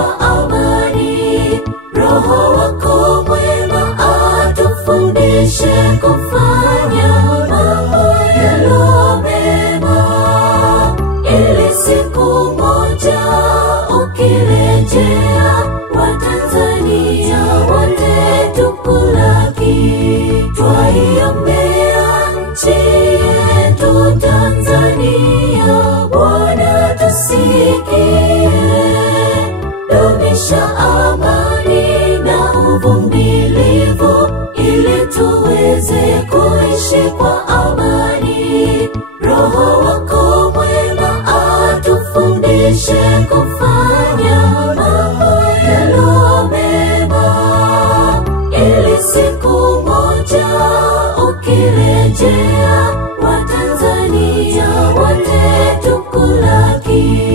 kwa amani. Roho wako mwema atufundishe kufanya mambo yaliyo mema, ili siku moja ukirejea Watanzania wote tukulaki. Twaiombea nchi yetu Tanzania, Bwana tusikie. Dumisha amani na uvumilivu, ili tuweze kuishi kwa amani. Roho wako mwema atufundishe kufanya mambo yaliyo mema, ili siku moja ukirejea Watanzania wote tukulaki.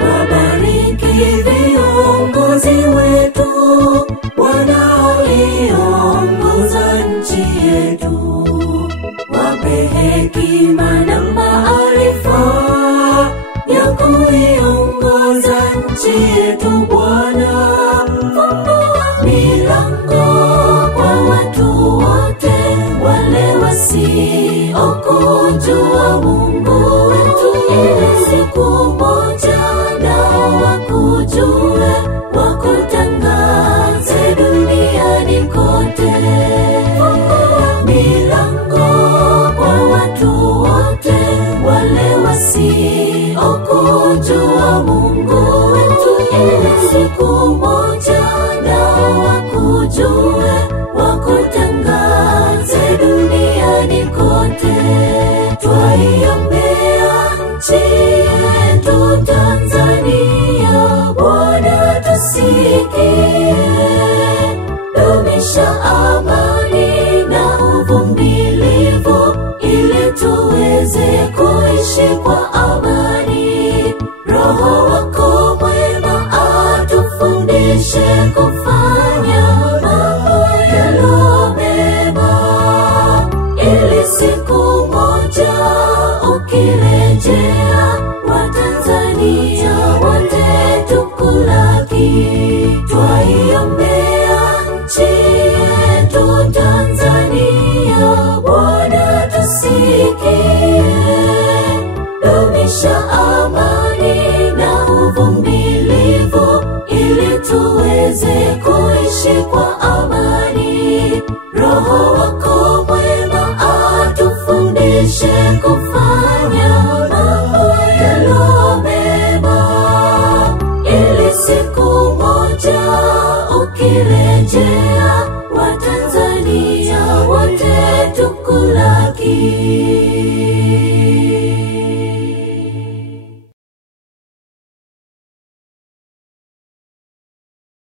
Wabariki viongozi wetu wanaoiongoza nchi yetu, wape hekima na maarifa ya kuiongoza nchi yetu. Bwana, fungua milango kwa watu wote wale wasiokujua Mungu wetu, ili siku moja nao wakujue, wakutangaze duniani kote. Fungua milango kwa watu wote wale wasiokujua Mungu wetu, ili siku moja nao wakujue, wakutangaze duniani kote. Twaiombea nchi yetu Tanzania, Bwana tusikie. Dumisha amani na uvumilivu, ili tuweze kuishi kwa amani. Roho wako mwema atufundishe kufanya mambo yaliyo mema, ili siku moja ukirejea Watanzania wote tukulaki. Twaiombea nchi yetu Tanzania, Bwana tusikie. Dumisha amani na uvumilivu, ili tuweze kuishi kwa amani. Roho wako mwema atufundishe kufanya mambo yaliyo mema, ili siku moja ukirejea Watanzania wote tukulaki.